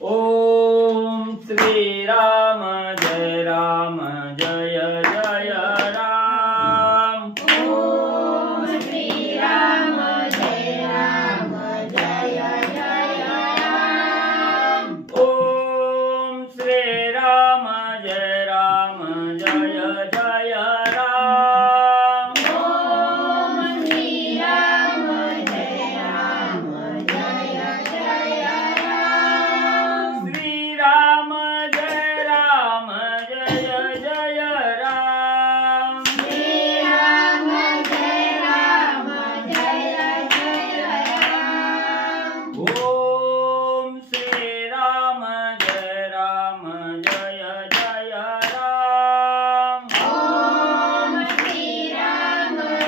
ओम श्री राम जय जय राम। ओम श्री राम जय जय राम। ओम श्री राम जय जय राम। ओम श्री राम जय जय राम। श्री राम जय जय राम। श्री राम जय जय राम। ओम श्री राम जय जय राम। ओम श्री राम जय जय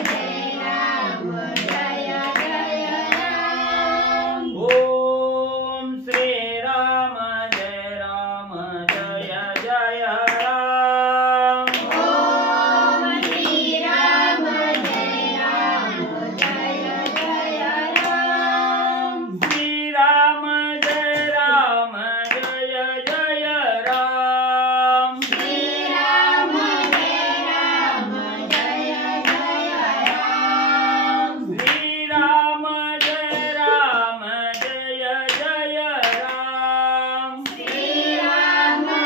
राम। ओम श्री राम जय जय राम। ओम श्री राम जय जय राम। श्री राम जय जय राम। श्री राम जय जय राम। श्री राम जय जय राम। श्री राम जय जय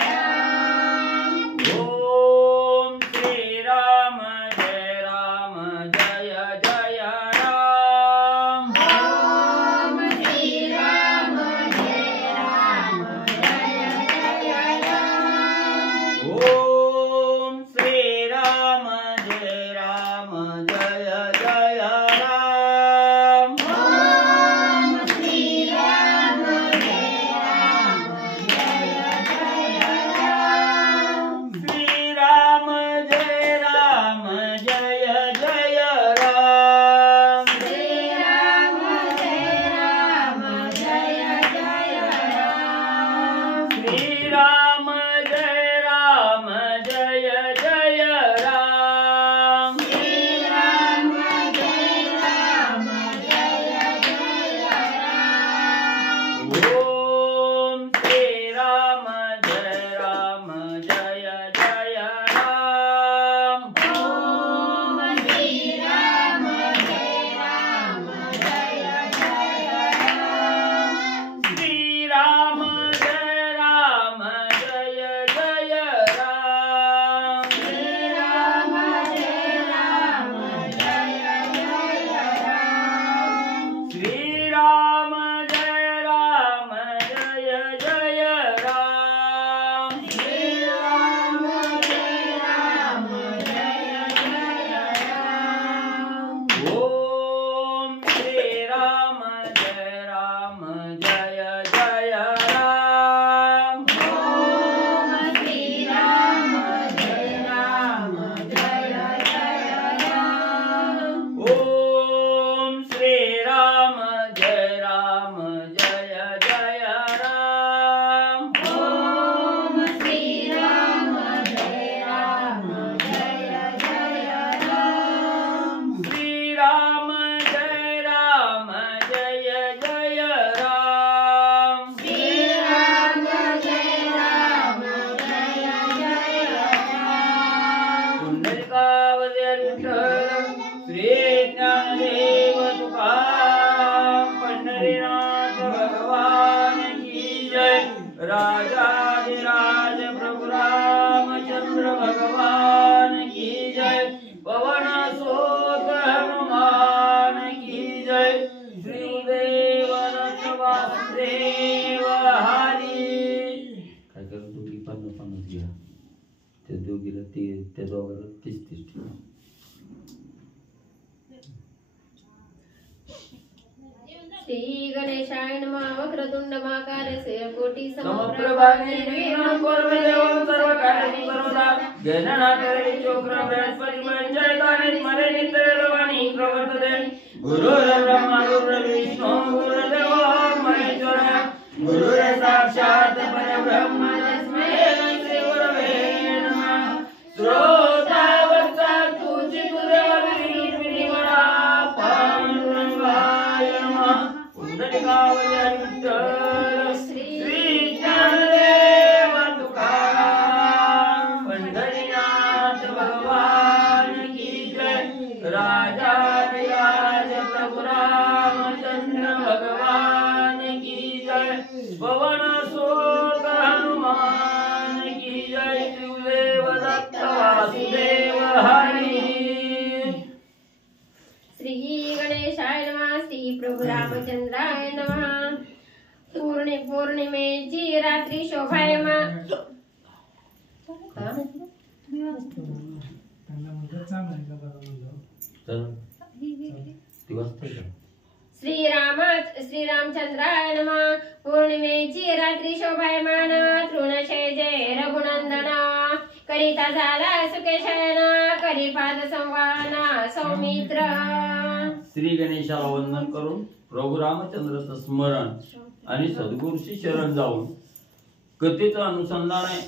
राम। ओम श्री राम जय जय राम। ओम श्री राम जय जय राम। ओम श्री राम जय जय राम। ओम श्री राम जय जय राम। श्री राम जय जय राम। श्री राम जय जय राम। श्री राम जय जय राम। श्री राम जय जय राम। ओम श्री राम जय जय राम। ओम श्री राम जय जय राम। श्री राम जय जय राम। श्री राम जय जय राम। श्री राम जय जय राम। श्री राम जय जय राम। ओम श्री राम जय जय राम। ओम श्री राम जय जय राम। ओम श्री राम जय जय राम। ओम श्री राम जय जय राम। श्री राम जय जय राम। श्री राम जय जय राम। पुंडलिकावद्य विठ्ठल श्री ज्ञानदेव तुकाराम पंढरीनाथ भगवान की जय। राजाधिराज प्रभु रामचंद्र भगवान की जय। पवन सुत हनुमान की जय। श्रीदेव दत्त वासुदेव हरी। काय करू दोघी 50-50 घ्या. त्या दोघीला त्या दोघाला 30-30 ठेवा. श्री गणेशाय नमः। वक्रतुंड महाकाय कोटी समप्रभा निर्विघ्नं कुरु देवं सर्वकार्येषु सर्वदा। गणनाथरे चोक्र बृहस्पति पंचैतानि स्मरे नित्यवेदवाणी प्रवर्तते। गुरुर्ब्रह्मा गुरुर्विष्णु गुरुर्देवो महेश्वरः। गुरुर्साक्षात् परब्रह्म तस्मै श्री गुरवे नमः। श्रोता वत्सा तुझी तुझे पांडुरंगाय नमः। रामचंद्र भगवान की जय। पवन सुत हनुमान की जय। शिवदेव दत्त वासुदेव हरी। श्री गणेशाय नमः। श्री प्रभु रामचंद्राय नमः। पौर्णिमेची रात्री शोभायमान श्रीरामचंद्राय नमः। पौर्णिमेची रात्री शोभायमान तृणशय जय रघुनंदन करिता झाला सुखे शयन करी पाद संवाहन सौमित्र। श्री गणेशाला वंदन करून प्रभू रामचंद्राचं स्मरण आणि सद्गुरूची शरण जाऊन कथेचं अनुसंधान आहे।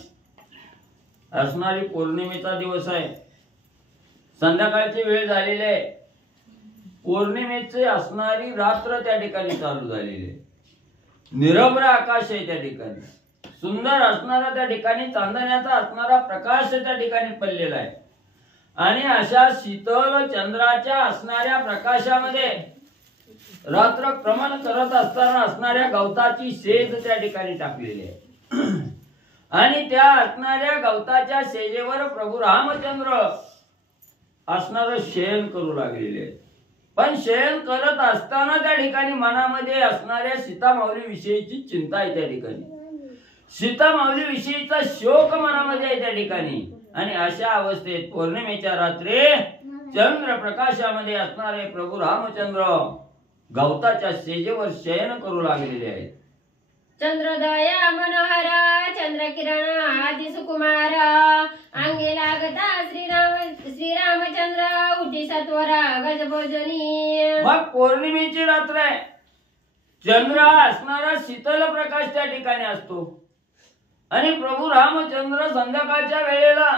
असणारी पौर्णिमेचा दिवस आहे। संध्याकाळची वेळ झालेली आहे। पौर्णिमेचे असणारी रात्र त्या ठिकाणी चालू झालेली आहे। निरभ्र आकाश आहे त्या ठिकाणी। सुंदर असणारा त्या ठिकाणी चांदण्याचा असणारा प्रकाश त्या ठिकाणी पडलेला आहे। आणि अशा शीतल चंद्राच्या असणाऱ्या प्रकाशामध्ये रात्र क्रमण करत असताना असणाऱ्या गवताची शेज त्या ठिकाणी टाकलेली आहे। आणि त्या असणाऱ्या गवताच्या शेजेवर प्रभू रामचंद्र असणार शयन करू लागलेले आहेत। पण शयन करत असताना त्या ठिकाणी मनामध्ये असणाऱ्या सीतामाऊली विषयीची चिंता आहे त्या ठिकाणी। सीतामाऊली विषयीचा शोक मनामध्ये आहे त्या ठिकाणी। आणि अशा अवस्थेत पौर्णिमेच्या रात्री चंद्र प्रकाशामध्ये असणारे प्रभू रामचंद्र गवताच्या शेजेवर शयन करू लागलेले आहेत। चंद्रोदया मनोहर चंद्र किरण आदि सुकुमार अंगे लागता श्रीरामचंद्र उठी सत्वरा गजभोजनी। मग पौर्णिमेची रात्र आहे। चंद्र असणारा शीतल प्रकाश त्या ठिकाणी असतो आणि प्रभू रामचंद्र संध्याकाळच्या वेळेला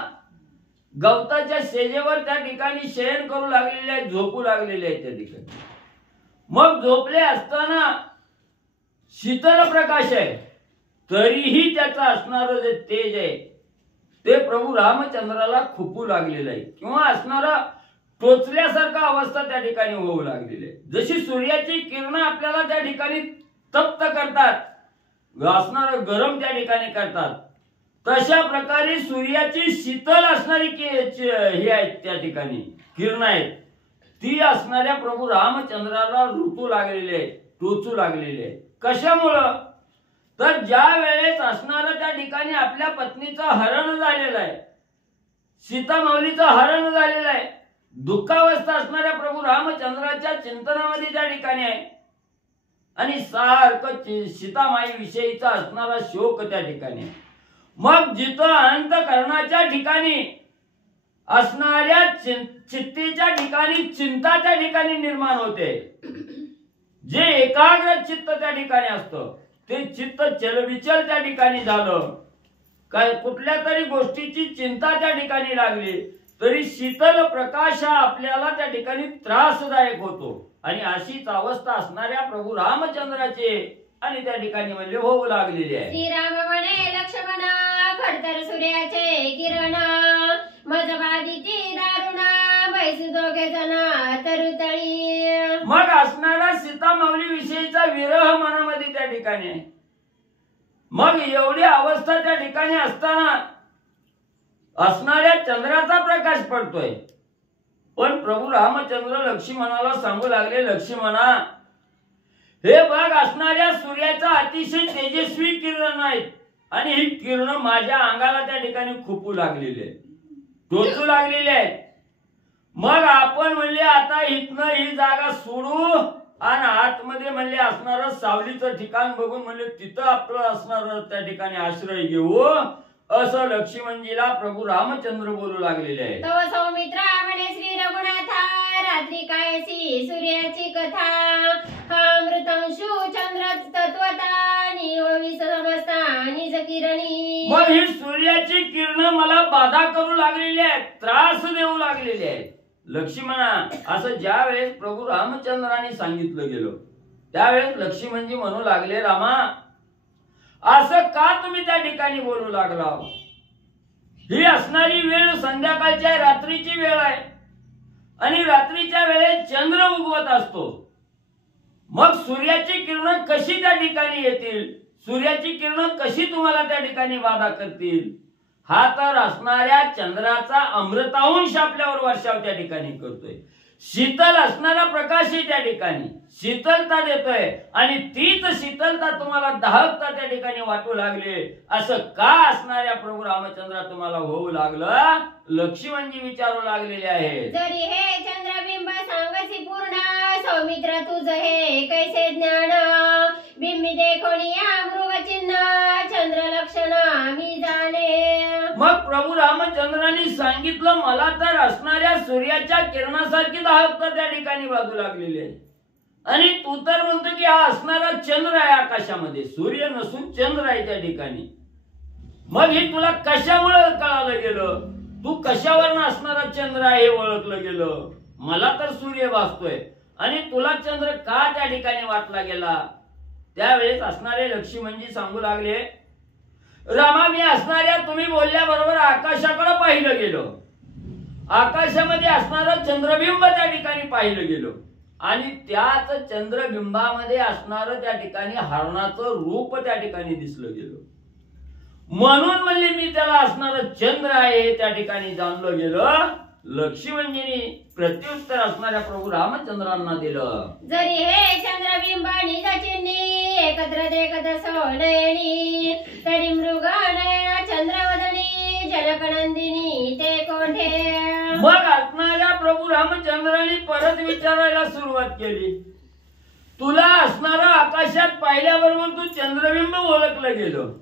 गवताच्या शेजेवर त्या ठिकाणी शयन करू लागलेले आहेत, झोपू लागलेले आहेत त्या ठिकाणी। मग झोपले असताना शीतल प्रकाश आहे तरीही त्याचा असणारं जे तेज आहे ते प्रभू रामचंद्राला खुपू लागलेलं आहे किंवा असणारा टोचल्यासारखा अवस्था त्या ठिकाणी होऊ लागलेली आहे। जशी सूर्याची किरण आपल्याला त्या ठिकाणी तप्त करतात, असणारं गरम त्या ठिकाणी करतात, तशा प्रकारे सूर्याची शीतल असणारी हे आहेत त्या ठिकाणी किरण आहेत ती असणाऱ्या प्रभू रामचंद्राला ऋतू लागलेले आहेत, टोचू लागलेले आहेत। कशामुळं तर ज्या वेळेस असणारा त्या ठिकाणी आपल्या पत्नीचं हरण झालेलं आहे, सीतामाऊलीचं हरण झालेलं आहे, दुःखावस्था असणाऱ्या प्रभू रामचंद्राच्या चिंतनामध्ये त्या ठिकाणी आहे आणि सारखं सीतामाई विषयीचा असणारा शोक त्या ठिकाणी आहे। मग जिथं अंतःकरणाच्या ठिकाणी असणाऱ्या चित्तेच्या ठिकाणी चिंता त्या ठिकाणी निर्माण होते, जे एकाग्र चित्त त्या ठिकाणी असतं ते चित्त चलबिचल त्या ठिकाणी झालं, काय कुठल्या तरी गोष्टीची चिंता त्या ठिकाणी लागली तरी शीतल प्रकाश हा आपल्याला त्या ठिकाणी त्रासदायक होतो। आणि अशीच अवस्था असणाऱ्या प्रभू रामचंद्राचे आणि त्या ठिकाणी म्हणजे होऊ लागलेली आहे। श्रीराम म्हणे लक्ष्मण खडतर सूर्याचे किरण मजबादीची दारुण बैसू दोघे जण तरुतळी। मग असणारा सीतामाऊली विषयीचा विरह मनामध्ये त्या ठिकाणी आहे। मग एवढी अवस्था त्या ठिकाणी असताना असणाऱ्या चंद्राचा प्रकाश पडतोय, पण प्रभू रामचंद्र लक्ष्मणाला सांगू लागले, लक्ष्मणा हे बघ असणाऱ्या सूर्याचा अतिशय तेजस्वी किरण आहेत आणि ही किरण माझ्या अंगाला त्या ठिकाणी खुपू लागलेली आहे, टोचू लागलेली आहे। मग आपण म्हणले आता इथनं ही जागा सोडू आणि आतमध्ये म्हणले असणारं सावलीचं ठिकाण बघून म्हणले तिथं आपलं असणारं त्या ठिकाणी आश्रय घेऊ, असं लक्ष्मणजीला प्रभू रामचंद्र बोलू लागलेले आहे। तव सौमित्रा म्हणे श्री रघुनाथा रात्री कायसी सूर्याची कथा हा मृतांशु चंद्र तत्वता निवळी समस्ता निज किरणी। मग ही सूर्याची किरण मला बाधा करू लागलेली आहे, त्रास देऊ लागलेली आहे। लक्ष्मणा असं ज्या वेळेस प्रभू रामचंद्राने सांगितलं गेलं त्यावेळेस लक्ष्मणजी म्हणू लागले, रामा असं का तुम्ही त्या ठिकाणी बोलू लागला? ही असणारी वेळ संध्याकाळच्या रात्रीची वेळ आहे आणि रात्रीच्या वेळेत चंद्र उगवत असतो, मग सूर्याची किरण कशी त्या ठिकाणी येतील, सूर्याची किरण कशी तुम्हाला त्या ठिकाणी बाधा करतील, हा तर असणाऱ्या चंद्राचा अमृतांश आपल्यावर वर्षाव त्या ठिकाणी करतोय. शीतल असणारा प्रकाशही त्या ठिकाणी शीतलता देतोय आणि तीच शीतलता तुम्हाला दाहकता त्या ठिकाणी वाटू लागले. असं का असणाऱ्या प्रभू रामचंद्र तुम्हाला होऊ लागलं, लक्ष्मणजी विचारू लागलेले आहे. जरी हे चंद्रबिंब सांगसी पूर्ण, सौमित्र तुझ हे कैसे ज्ञान, बिंबी देखोनी या मृग चिन्ह, चंद्र लक्षण मी जाणे. मग प्रभू रामचंद्रांनी सांगितलं, मला तर असणाऱ्या सूर्याच्या किरणासारखी दाहकता त्या ठिकाणी वाजू लागलेली आहे आणि तू तर म्हणतो की हा असणारा चंद्र आहे आकाशामध्ये, सूर्य नसून चंद्र आहे त्या ठिकाणी. मग हे तुला कशामुळे कळालं गेलं, तू कशावरनं असणारा चंद्र आहे हे ओळखलं गेलं. मला तर सूर्य भासतोय आणि तुला चंद्र का त्या ठिकाणी वाटला गेला. त्यावेळेस असणारे लक्ष्मणजी सांगू लागले, रामा मी असणाऱ्या तुम्ही बोलल्याबरोबर आकाशाकडे पाहिलं गेलो, आकाशामध्ये असणारं चंद्रबिंब त्या ठिकाणी पाहिलं गेलो आणि त्याच चंद्रबिंबामध्ये असणारं त्या ठिकाणी हरणाचं रूप त्या ठिकाणी दिसलं गेलं. म्हणून म्हणले मी त्याला असणारं चंद्र आहे हे त्या ठिकाणी जाणलं गेलं. लक्ष्मणजींनी प्रत्युत्तर असणाऱ्या प्रभू रामचंद्रांना दिलं. जरी हे चंद्रबिंब निज चिन्ही, एकत्र देखत सोडणी, तरी मृग नयना चंद्रवदनी, जनकनंदिनी ते कोठे. मग असणाऱ्या प्रभू रामचंद्रांनी परत विचारायला सुरुवात केली, तुला असणारं आकाशात पाहिल्याबरोबर तू चंद्रबिंब ओळखलं गेलं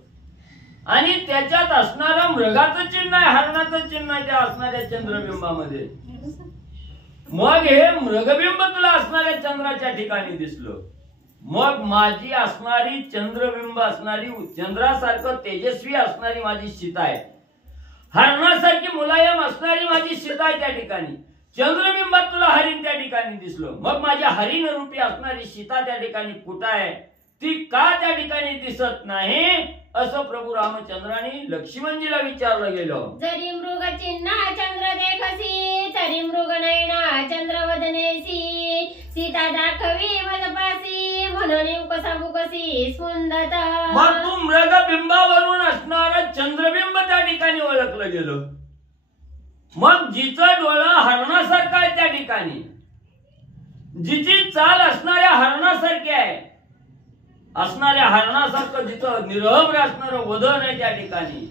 आणि त्याच्यात असणारं मृगाचं चिन्ह आहे, हरणाचं चिन्ह आहे त्या असणाऱ्या चंद्रबिंबामध्ये. मग हे मृगबिंब तुला असणाऱ्या चंद्राच्या ठिकाणी दिसलं. मग माझी असणारी चंद्रबिंब असणारी चंद्रासारखं तेजस्वी असणारी माझी सीता आहे, हरणासारखी मुलायम असणारी माझी सीता आहे त्या ठिकाणी. चंद्रबिंबात तुला हरिण त्या ठिकाणी दिसलं. मग माझ्या हरिण रूपी असणारी सीता त्या ठिकाणी कुठं आहे, ती का त्या ठिकाणी दिसत नाही, असं प्रभू रामचंद्रांनी लक्ष्मणजीला विचारलं गेलं. जरी मृग चिन्ह चंद्र देखसी, तरी मृग नयना चंद्रवदनेसी, सीता दाखवी मजपासी, म्हणून कसाबुकसी सुंदत. मग तू मृगबिंबावरून असणारं चंद्रबिंब त्या ठिकाणी ओळखलं गेलं. मग जिचं डोळं हरणासारखं आहे त्या ठिकाणी, जिची चाल असणाऱ्या हरणासारखी आहे, असणाऱ्या हरणासारखं जिथं निरभ्र असणारं वदन आहे त्या ठिकाणी,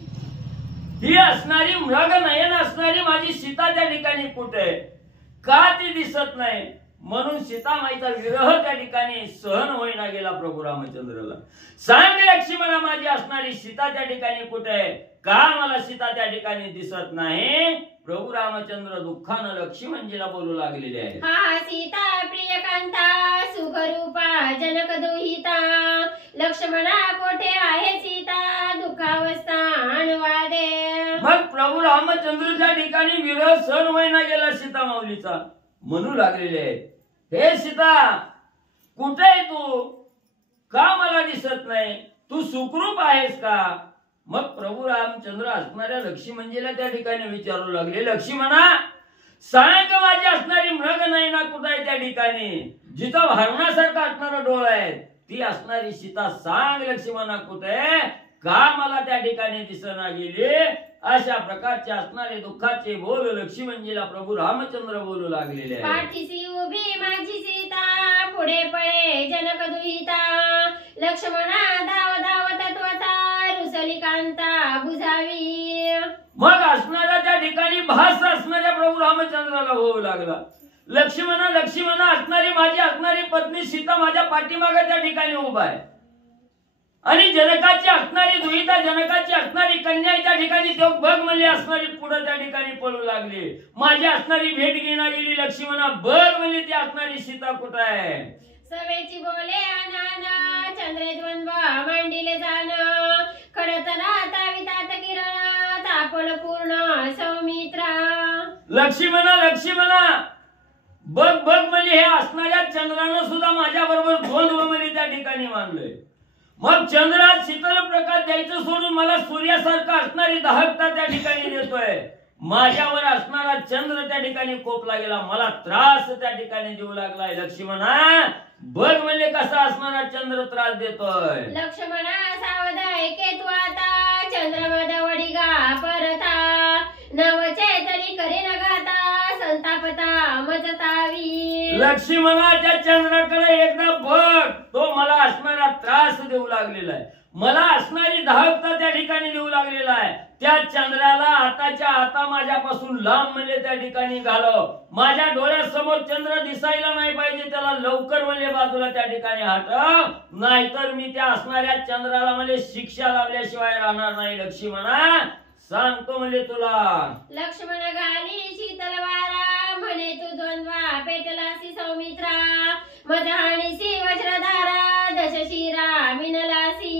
ही असणारी मृग नयन असणारी माझी सीता त्या ठिकाणी कुठे, का ती दिसत नाही. म्हणून सीतामाईचा विरह त्या ठिकाणी सहन होईना गेला प्रभू रामचंद्राला. सांग लक्ष्मणा माझी असणारी सीता त्या ठिकाणी कुठे, का मला सीता त्या ठिकाणी दिसत नाही. प्रभू रामचंद्र दुःखानं लक्ष्मणजीला बोलू लागलेले आहे. हा सीता प्रिय कांता, सुखरूपा जनक दुहिता, लक्ष्मणा कोठे आहे सीता, दुःखावस्था अनुवादे. मग प्रभू रामचंद्र त्या ठिकाणी विरह सहन होईना गेला सीता माऊलीचा. म्हणू लागलेले आहे, हे सीता कुठे आहे तू, का मला दिसत नाही, तू सुखरूप आहेस का. मग प्रभू रामचंद्र असणाऱ्या लक्ष्मणजीला त्या ठिकाणी विचारू लागले, लक्ष्मणा सांग माझी असणारी मृग नयना कुठे आहे त्या ठिकाणी, जिथं हरणासारखा असणारा डोळा आहे, ती असणारी सीता सांग लक्ष्मणा कुठे, का मला त्या ठिकाणी दिसना गेली. अशा प्रकारचे असणारे दुःखाचे बोल लक्ष्मणजीला प्रभू रामचंद्र बोलू लागलेले आहे. पाठीसी उभी माझी सीता, पुढे पळे जनक दुहिता, लक्ष्मणा धाव धाव तत्वता, रुसली कांता बुझावी. मग असणाऱ्या त्या ठिकाणी भास असणाऱ्या प्रभू रामचंद्राला होऊ लागला, लक्ष्मणा लक्ष्मणा असणारी माझी असणारी पत्नी सीता माझ्या पाठीमागे त्या ठिकाणी उभा आहे आणि जनकाची असणारी दुहिता जनकाची असणारी कन्या त्या ठिकाणी तो बघ म्हणली असणारी पुढे त्या ठिकाणी पळू लागली. माझी असणारी भेट घेणा गेली, लक्ष्मणा बघ म्हणली ती असणारी सीता कुठे आहे. सवेची बोले आनाना, चंद्रे द्वंद्व मांडिले जाण, खडतना तावितात किरण, तापड पूर्ण सौमित्रा. लक्ष्मणा लक्ष्मणा बघ बघ म्हणजे हे असणाऱ्या चंद्रानं सुद्धा माझ्या बरोबर द्वंद्व म्हणजे त्या ठिकाणी मानलंय. मग चंद्रात शीतल प्रकाश द्यायचं सोडून मला सूर्यासारखा असणारी दाहकता त्या ठिकाणी देतोय. माझ्यावर असणारा चंद्र त्या ठिकाणी कोपला गेला, मला त्रास त्या ठिकाणी देऊ लागलाय. लक्ष्मणा बघ म्हणजे कसा असणारा चंद्र त्रास देतोय. लक्ष्मणा सावध ऐके तू आता चंद्रमद वडिगा परता नवचेतनी करी न गाता संतापता मजतावी. लक्ष्मणाच्या चंद्राकडे एकदा बघ, तो मला असणारा त्रास देऊ लागलेला आहे, मला असणारी धाकता त्या ठिकाणी देऊ लागलेला आहे. त्या चंद्राला हाताच्या हाता माझ्यापासून लांब म्हणजे त्या ठिकाणी घालव. माझ्या डोळ्यासमोर चंद्र दिसायला नाही पाहिजे, त्याला लवकर म्हणजे बाजूला त्या ठिकाणी हटव, नाहीतर मी त्या असणाऱ्या चंद्राला म्हणजे शिक्षा लावल्याशिवाय राहणार नाही. लक्ष्मणा सांगतो म्हणजे तुला. लक्ष्मण घालीशी तलवारा म्हणे तू द्वंद्वा पेटलासी सौमित्रा मजहाणीसी वज्रधारा दशशिरा मिनलासी.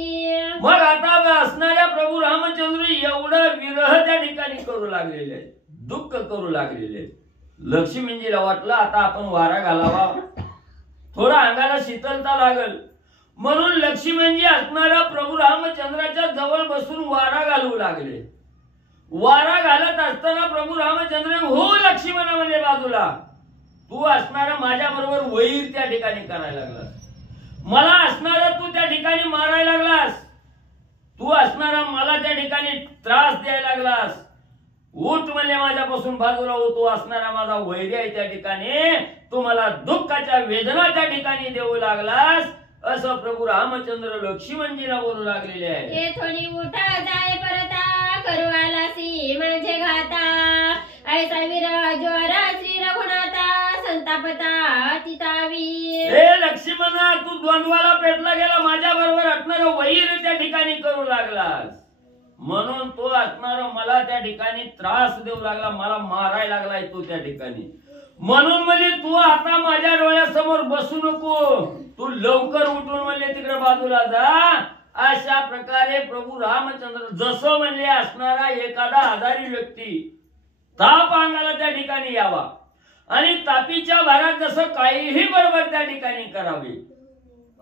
मग आता असणाऱ्या प्रभू रामचंद्र एवढं विरह त्या ठिकाणी करू लागलेले, दुःख करू लागलेले. लक्ष्मीजीला वाटलं आता आपण वारा घालावा, थोडा अंगाला शीतलता लागल, म्हणून लक्ष्मीजी असणाऱ्या प्रभू रामचंद्राच्या जवळ बसून वारा घालू लागले. वारा घालत असताना प्रभू रामचंद्र हो लक्ष्मण म्हणजे बाजूला, तू असणारा माझ्या बरोबर वैर त्या ठिकाणी करायला लागलास, मला असणारा तू त्या ठिकाणी मारायला लागलास, तू असणारा मला त्या ठिकाणी त्रास द्यायला लागलास. उठ म्हणजे माझ्यापासून बाजूला हो, तू असणारा माझा वैरी आहे त्या ठिकाणी, तू मला दुःखाच्या वेदना त्या ठिकाणी देऊ लागलास, असं प्रभू रामचंद्र लक्ष्मणजीला बोलू लागलेले आहे. येथोनी उठा जाय परता करुवालासी माझे घाता ऐसा वीर ज्वर श्री रघुनाथा संतापता अतितावी. हे लक्ष्मणा, तू द्वंद्वाला पेटला गेला, माझ्या बरोबर असणार वैर त्या ठिकाणी करू लागलास, म्हणून तो असणार मला त्या ठिकाणी त्रास देऊ लागला, मला मारायला लागलाय तू त्या ठिकाणी. म्हणून म्हणजे तू आता माझ्या डोळ्यासमोर बसू नको, तू लवकर उठून म्हणजे तिकडे बाजूला जा. अशा प्रकारे प्रभू रामचंद्र जसं म्हणले असणारा एखादा आजारी व्यक्ती ताप अंगाला त्या ठिकाणी यावा आणि तापीच्या भारात जसं काहीही बरोबर त्या ठिकाणी करावे,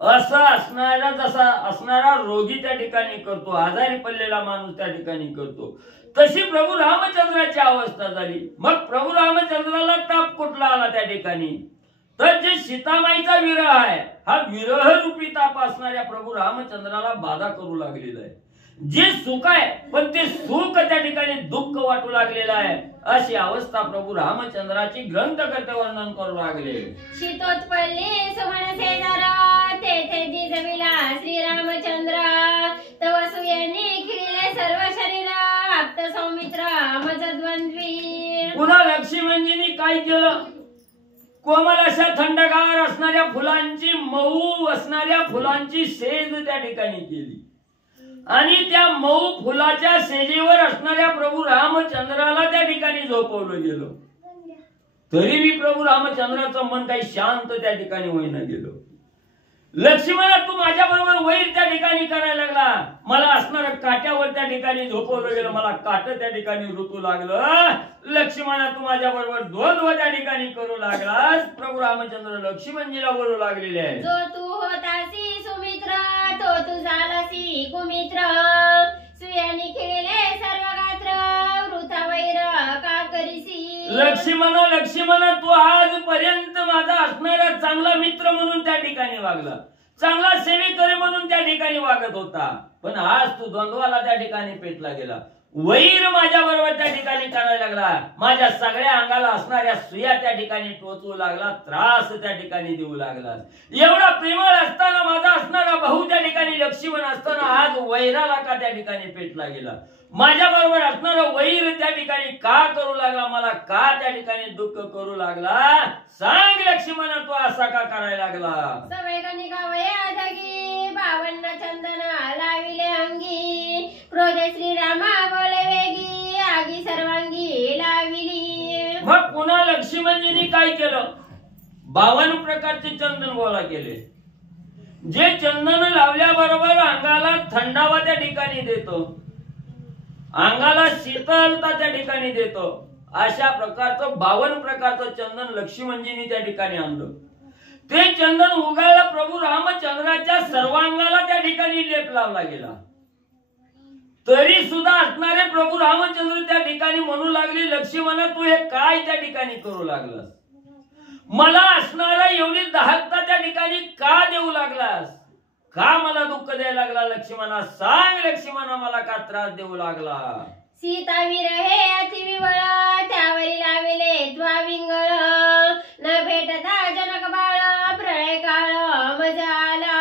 असं असणारा जसा असणारा रोगी त्या ठिकाणी करतो, आजारी पडलेला माणूस त्या ठिकाणी करतो, तशी प्रभू रामचंद्राची अवस्था झाली. मग प्रभू रामचंद्राला ताप कुठला आला त्या ठिकाणी, तर जे सीतामाईचा विरह आहे, हा विरह रूपी ताप असणाऱ्या प्रभू रामचंद्राला बाधा करू लागलेला आहे. जे सुख आहे पण ते सुख त्या ठिकाणी दुःख वाटू लागलेलं आहे, अशी अवस्था प्रभू रामचंद्राची ग्रंथकर्ते वर्णन करू लागले. शीतोत्पल्ली सुमनसे जरा तेथे जिजविला श्रीरामचंद्र तव सुयनी खिळले सर्व शरीर आप्त सौमित्र मजद्वंद्वी. पुन्हा लक्ष्मणजींनी काय केलं, कोमल अशा थंडगार असणाऱ्या फुलांची, मऊ असणाऱ्या फुलांची सेज त्या ठिकाणी केली आणि त्या मऊ फुलाच्या सेजेवर असणाऱ्या प्रभू रामचंद्राला त्या ठिकाणी झोपवलं गेलं. तरी मी प्रभू रामचंद्राचं मन काही शांत त्या ठिकाणी होईना गेलं. लक्ष्मणा, तू माझ्या बरोबर वैर त्या ठिकाणी करायला लागला, मला असणाऱ्या काट्यावर त्या ठिकाणी झोपवलं गेलं, मला काट त्या ठिकाणी ऋतू लागलं. लक्ष्मणा, तू माझ्या बरोबर द्वंद्व त्या ठिकाणी करू लागलास. प्रभू रामचंद्र लक्ष्मणजीला बोलू लागलेले आहे. जो तू होतासी सुमित्र तो तू झालासी कुमित्र सुयानी खेळले सर्व गात्र वृथा वैर का करीसी. लक्ष्मणा, तू आजपर्यंत माझा असणारा चांगला मित्र म्हणून त्या ठिकाणी वागला, चांगला सेवेकरी म्हणून त्या ठिकाणी वागत होता, पण आज तू द्वंद्वाला त्या ठिकाणी पेटला गेला, वैर माझ्या बरोबर त्या ठिकाणी करायला लागला, माझ्या सगळ्या अंगाला असणाऱ्या सुया त्या ठिकाणी टोचवू लागला, त्रास त्या ठिकाणी देऊ लागला. एवढा प्रेमळ असताना माझा असणारा भाऊ त्या ठिकाणी लक्ष्मण असताना आज वैराला का त्या ठिकाणी पेटला गेला, माझ्या बरोबर असणारा वैर त्या ठिकाणी का करू लागला, मला का त्या ठिकाणी दुःख करू लागला, सांग लक्ष्मणा, तू असा का करायला लागला. सवय कनिका वये अधगी 52 चंदन लाविले अंगी क्रोध श्रीरामा बोले वेगी आगी सर्वांगी लाविली. मग पुन्हा लक्ष्मणजींनी काय केलं, 52 प्रकारचे चंदन गोळा केले, जे चंदन लावल्याबरोबर अंगाला थंडावा त्या ठिकाणी देतो, अंगाला शीतलता त्या ठिकाणी देतो, अशा प्रकारचं 52 प्रकारचं चंदन लक्ष्मणजींनी त्या ठिकाणी आणलं. ते चंदन उगाळला, प्रभू रामचंद्राच्या सर्वांगाला त्या ठिकाणी लेप लावला गेला. तरी सुद्धा असणारे प्रभू रामचंद्र त्या ठिकाणी म्हणू लागले, लक्ष्मणा, तू हे काय त्या ठिकाणी करू लागलास, मला असणारा एवढी दाहकता त्या ठिकाणी का देऊ लागलास? का मला दुःख द्यायला लागला लक्ष्मणा? सांग लक्ष्मणा, मला का त्रास देऊ लागला? सीता विरहे अति विवळ, त्यावरी लाविले द्वाविंगळ, न भेटता जनक बाळ, प्रळय काळ मज आला.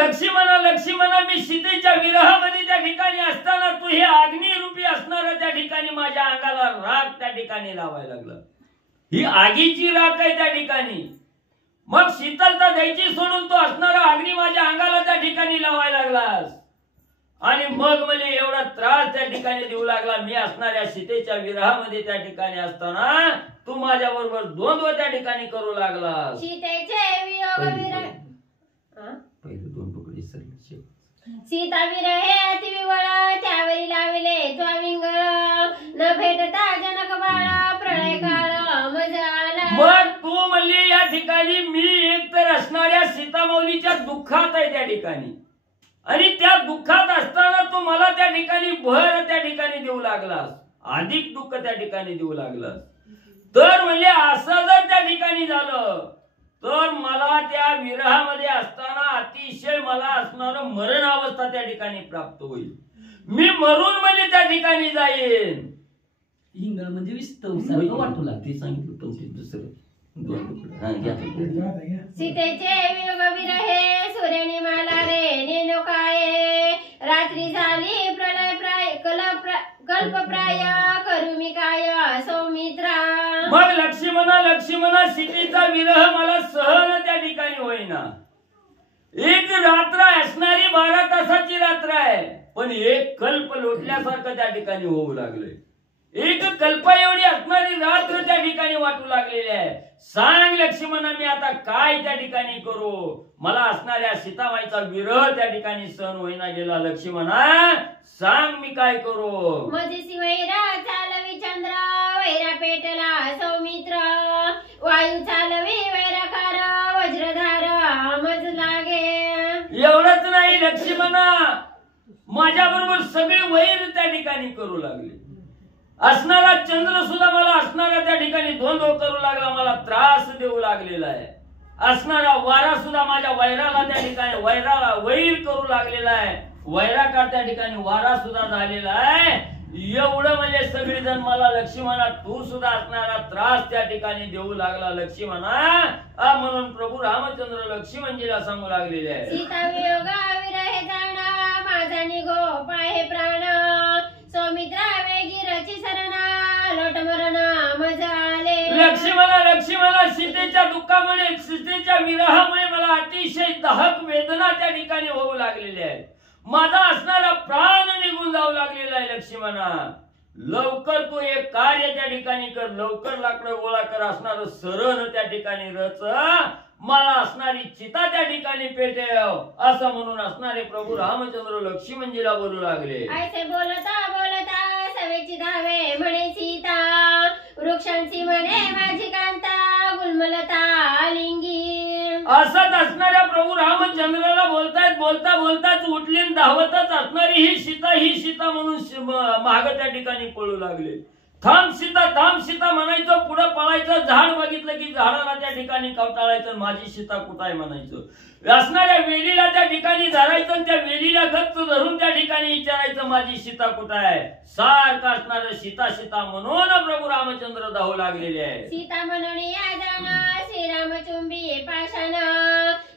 लक्ष्मणा लक्ष्मणा, मी सीतेच्या विरहामध्ये त्या ठिकाणी असताना तू हे अग्निरूपी असणारा त्या ठिकाणी माझ्या अंगाला राग त्या ठिकाणी लावायला लागला. ही आगीची राख आहे त्या ठिकाणी. मग शीतलता द्यायची सोडून तो असणारा अग्नी माझ्या अंगाला त्या ठिकाणी लावायला लागलास आणि मग मला एवढा त्रास त्या ठिकाणी देऊ लागला. मी असणाऱ्या सीतेच्या विरहामध्ये त्या ठिकाणी असताना तू माझ्या बरोबर द्वंद्व त्या ठिकाणी करू लागलास. सीतेचे वियोग विरह, पहिले दोन तुकडे सरले. सीता विरहे अति विवळ, त्यावरी लाविले द्वाविंगळ, न भेटता जनक बाळ, प्रळय काळ मज आला. मग तू म्हणली या ठिकाणी मी एकतर असणाऱ्या सीतामाऊलीच्या दुःखात आहे त्या ठिकाणी आणि त्या दुःखात असताना तू मला त्या ठिकाणी भर त्या ठिकाणी देऊ लागलास, अधिक दुःख त्या ठिकाणी देऊ लागलास. तर म्हणजे असं जर त्या ठिकाणी झालं तर मला त्या विरहामध्ये असताना अतिशय मला असणार मरण अवस्था त्या ठिकाणी प्राप्त होईल. मी मरून म्हणजे त्या ठिकाणी जाईन. हिंगळ म्हणजे विस्तव सारखं वाटू लागते. ते सांगितलं पण ते दुसरं सीतेचे वियोग विरहे, सूर्याने मला रे नेनो काय, रात्री झाली प्रलय प्राय कल्पप्राय, करू मी काय सौमित्रा. मग लक्ष्मणा लक्ष्मणा, सीतेचा विरह मला सहन त्या ठिकाणी होईना. एक रात्र असणारी 12 तासाची रात्र आहे, पण एक कल्प लोटल्यासारखं त्या ठिकाणी होऊ लागले. एक कल्प एवढी असणारी रात्र त्या ठिकाणी वाटू लागलेली आहे. सांग लक्ष्मणा, मी आता काय त्या ठिकाणी करू? मला असणाऱ्या सीतामाईचा विरह त्या ठिकाणी सहन होईना गेला. लक्ष्मणा सांग, मी काय करू? मजेसी वैरा चालवी चंद्र, वैरा पेटला सौमित्र, वायू चालवी वैराकार, वज्रधार मज लागे. एवढंच नाही लक्ष्मणा, माझ्या बरोबर सगळे वैर त्या ठिकाणी करू लागले. असणारा चंद्र सुद्धा मला असणारा त्या ठिकाणी द्वंद्व करू लागला, मला त्रास देऊ लागलेला आहे. असणारा वारा सुद्धा माझ्या वैराला त्या ठिकाणी वैराला वैर करू लागलेला आहे. वैराकार त्या ठिकाणी वारा सुद्धा झालेला आहे. एवढं म्हणजे सगळेजण मला लक्ष्मणा तू सुद्धा असणारा त्रास त्या ठिकाणी देऊ लागला लक्ष्मणा. म्हणून प्रभू रामचंद्र लक्ष्मणजीला सांगू लागलेले आहे, सीता वियोग विरहे जाण, माझा निघो पाहे प्राण, सौमित्रा वेगी रची सरणा, लोट मरण मज आले. लक्ष्मणा लक्ष्मणा, सीतेच्या दुःखामुळे सीतेच्या विरहामुळे मला अतिशय दाहक वेदना त्या ठिकाणी होऊ लागलेली आहे. माझा असणारा प्राण निघून जाऊ लागलेला आहे. लक्ष्मणा लवकर तू एक कार्य त्या ठिकाणी कर, लवकर लाकडं गोळा कर, असणार सरण त्या ठिकाणी रच, मला असणारी चिता त्या ठिकाणी पेटेव, असं म्हणून असणारे प्रभू रामचंद्र लक्ष्मणजीला बोलू लागले. ऐसे बोलता बोलता सवेची धावे म्हणे सीता, वृक्षांची म्हणे माझी कांता, गुलमलता लिंगी. असंच असणाऱ्या प्रभू रामचंद्राला बोलतायत बोलता बोलताच उठली धावतच असणारी ही सीता म्हणून माग त्या ठिकाणी पळू लागले. थांब सीता म्हणायचं, पुढे पळायचं, झाड बघितलं की झाडाला त्या ठिकाणी कवटाळायचं, माझी सीता कुठं आहे म्हणायचं. असणाऱ्या वेलीला त्या ठिकाणी धरायचं, त्या वेलीला गच्च धरून त्या ठिकाणी विचारायचं, माझी सीता कुठं आहे. सारखं असणार सीता म्हणून प्रभू रामचंद्र धावू लागलेले आहे. सीता म्हणून या जाण, श्रीराम चुंबी पाषाण,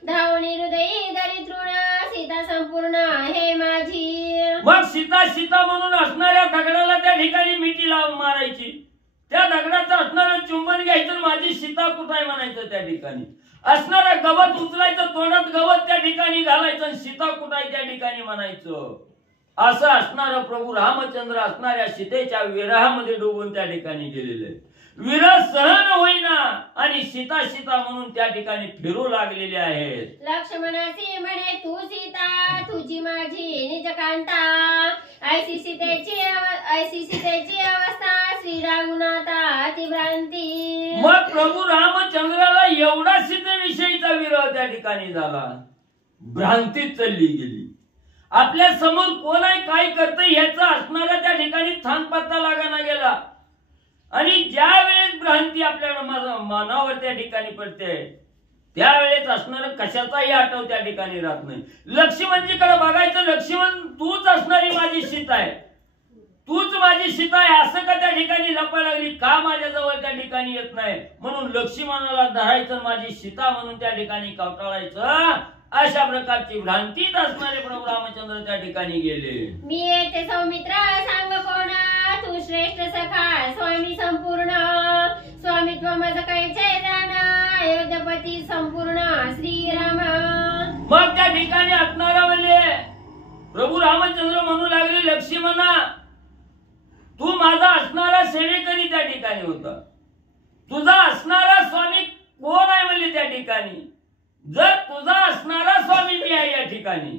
धावणी हृदयी दरित ऋण, सीता संपूर्ण हे माझी. मग सीता म्हणून असणाऱ्या दगडाला त्या ठिकाणी मिठी लावून मारायची, त्या दगडाचं असणारं चुंबन घ्यायचं, माझी सीता कुठं आहे म्हणायचं. त्या ठिकाणी असणारं गवत उचलायचं, तोंडात गवत त्या ठिकाणी घालायचं, सीता कुठं आहे त्या ठिकाणी म्हणायचं. असं असणारं प्रभू रामचंद्र असणाऱ्या सीतेच्या विरहामध्ये डुबून त्या ठिकाणी गेलेले. विरह सहन होईना आणि सीता म्हणून त्या ठिकाणी फिरू लागलेले आहेत. लक्ष्मणाची म्हणे तू सीता, तुझी माझी निज कांता, ऐसी सीतेची अवस्था, श्री रघुनाथा अतिभ्रांती. मग प्रभू रामचंद्राला एवढा सीतेविषयीचा विरह त्या ठिकाणी झाला, भ्रांतीत चालली गेली. आपल्या समोर कोण आहे, काय करतंय ह्याचा असणारा त्या ठिकाणी थांगपत्ता लागाना गेला. आणि ज्या वेळेस भ्रांती आपल्याला मनावर त्या ठिकाणी पडते, त्यावेळेस असणारं कशाचाही आठव त्या ठिकाणी राहत नाही. लक्ष्मणजीकडे बघायचं, लक्ष्मण तूच असणारी माझी सीता आहे, तूच माझी सीता आहे, असं का त्या ठिकाणी लपायला लागली, का माझ्याजवळ त्या ठिकाणी येत नाही, म्हणून लक्ष्मणाला धरायचं, माझी सीता म्हणून त्या ठिकाणी कवटाळायचं. अशा प्रकारची भ्रांतीत असणारे प्रभू रामचंद्र त्या ठिकाणी गेले. मी येते सौमित्रा सांग कोणा, तू श्रेष्ठ सखा स्वामी संपूर्ण, स्वामित्व माझं कायचे जाण, अयोध्यापती संपूर्ण श्रीराम. मग त्या ठिकाणी असणारा म्हणजे प्रभू रामचंद्र म्हणू लागले, लक्ष्मणा तू माझा असणारा सेवेकरी त्या ठिकाणी होता, तुझा असणारा स्वामी कोण आहे म्हणले त्या ठिकाणी, जर तुझा असणारा स्वामी मी आहे या ठिकाणी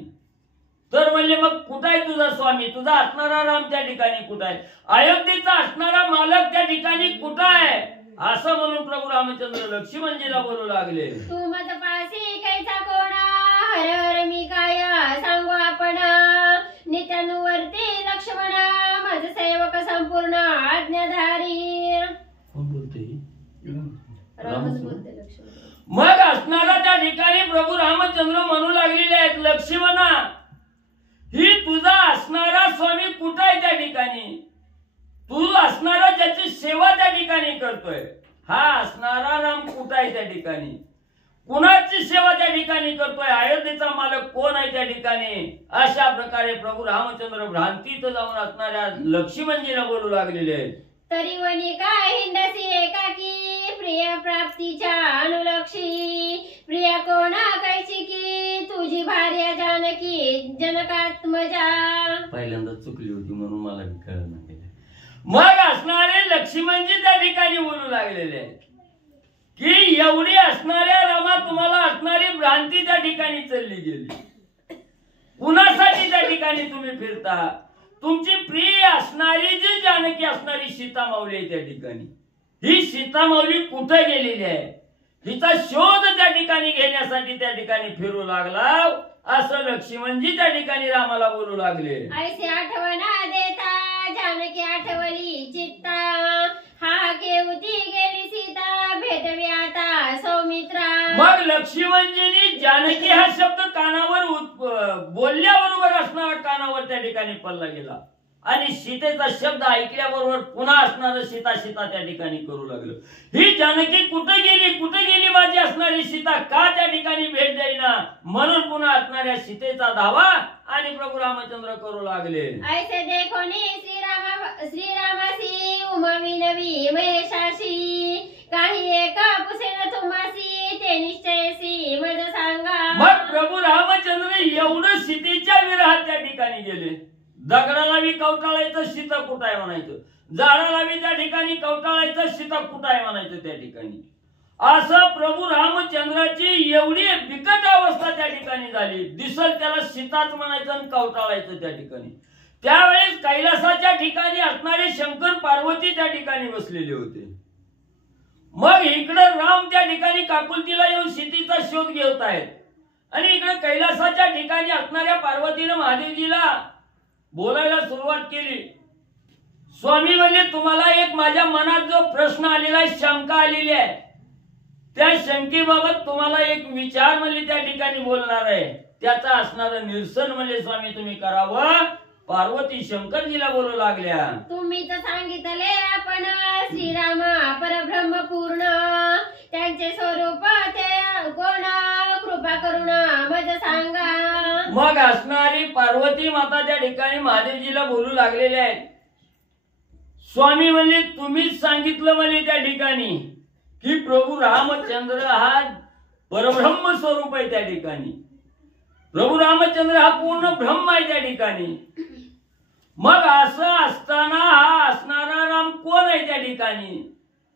तर म्हणले मग कुठं आहे तुझा स्वामी, तुझा असणारा राम त्या ठिकाणी कुठं आहे, अयोध्येचा असणारा मालक त्या ठिकाणी कुठं आहे, असं म्हणून प्रभू रामचंद्र लक्ष्मणजीला बोलू लागले. तू माझ पासी कैचा कोणा, हर हर मी काय सांगू आपण, नित्यानुवर्ती लक्ष्मणा माझ सेवक संपूर्ण आज्ञाधारी. कोण बोलतोय? रामच बोलते लक्ष्मण. मग असणारा त्या ठिकाणी प्रभू रामचंद्र म्हणू लागलेले आहेत, लक्ष्मणा ही तुझा असणारा स्वामी कुठं आहे त्या ठिकाणी, तू असणारा ज्याची सेवा त्या ठिकाणी करतोय, हा असणारा राम कुठं आहे त्या ठिकाणी, कुणाची सेवा त्या ठिकाणी करतोय, अयोध्येचा मालक कोण आहे त्या ठिकाणी. अशा प्रकारे प्रभू रामचंद्र भ्रांतीत जाऊन असणाऱ्या लक्ष्मणजीला बोलू लागलेले आहेत. तरी वनी काय हिंडसी एकाकी, प्रिय प्राप्तीच्या अनुलक्षी, प्रिया कोणा कैची की तुझी भार्या जानकी जनकात्मजा. पहिल्यांदा चुकली होती म्हणून मला कळलं नाही. मग असणारे लक्ष्मणजी त्या ठिकाणी बोलू लागलेले आहेत की एवढी असणाऱ्या रामा तुम्हाला असणारी भ्रांती त्या ठिकाणी चालली गेली, कुणासाठी त्या ठिकाणी तुम्ही फिरता, तुमची प्रिय असणारी जी जानकी असणारी सीता माऊली आहे त्या ठिकाणी, ही सीता माऊली कुठे गेलेली आहे, हिचा शोध त्या ठिकाणी घेण्यासाठी त्या ठिकाणी फिरू लागला, असं लक्ष्मणजी त्या ठिकाणी रामाला बोलू लागले. ऐसे आठवणा देता जानकी आठवली चित्ता, हा केवती गेली सीता भेटवी आता सौमित्रा. मग लक्ष्मणजींनी जानकी हा शब्द कानावर बोलल्याबरोबर असणारा कानावर त्या ठिकाणी पडला गेला आणि सीतेचा शब्द ऐकल्याबरोबर पुन्हा असणारं सीता सीता त्या ठिकाणी करू लागलं. ही जानकी कुठे गेली माझी असणारी सीता, का त्या ठिकाणी भेट देईना, म्हणून पुन्हा असणाऱ्या सीतेचा धावा आणि प्रभू रामचंद्र करू लागले. ऐसे देखोनी श्रीरामासी उमवी नवी महेशाशी, काही एका पुसेन तुम्हासी ते निश्चयसी मज सांगा. मग प्रभू रामचंद्र एवढं सीतेच्या विरहात त्या ठिकाणी गेले, दगडाला बी कवटाळायचं सीता कुठं आहे म्हणायचं, झाडाला बी त्या ठिकाणी कवटाळायचं सीता कुठं आहे म्हणायचं त्या ठिकाणी. असं प्रभू रामचंद्राची एवढी बिकट अवस्था त्या ठिकाणी झाली, दिसल त्याला सीताच म्हणायचं आणि कवटाळायचं त्या ठिकाणी. त्यावेळेस कैलासाच्या ठिकाणी असणारे शंकर पार्वती त्या ठिकाणी बसलेले होते. मग इकडे राम त्या ठिकाणी काकुलतीला येऊन सीतेचा शोध घेत आहेत आणि इकडे कैलासाच्या ठिकाणी असणाऱ्या पार्वतीने महादेवजीला बोलायला सुरुवात केली. स्वामी म्हणजे तुम्हाला एक माझ्या मनात जो प्रश्न आलेला आहे, शंका आलेली आहे, त्या शंकेबाबत तुम्हाला एक विचार म्हणजे त्या ठिकाणी बोलणार आहे, त्याचा असणारं निरसन म्हणजे स्वामी तुम्ही करावं. पार्वती शंकरजीला बोलू लागल्या, तुम्ही तर सांगितले आपण श्रीराम परब्रह्म पूर्ण, त्यांचे स्वरूप ते कोण कृपा करून मज सांगा. मग असणारी पार्वती माता त्या ठिकाणी महादेवजीला बोलू लागलेले आहेत. स्वामी म्हणजे तुम्हीच सांगितलं म्हणजे त्या ठिकाणी की प्रभू रामचंद्र हा परब्रह्म स्वरूप आहे त्या ठिकाणी, प्रभू रामचंद्र हा पूर्ण ब्रह्म आहे त्या ठिकाणी. मग असं असताना हा असणारा राम कोण आहे त्या ठिकाणी,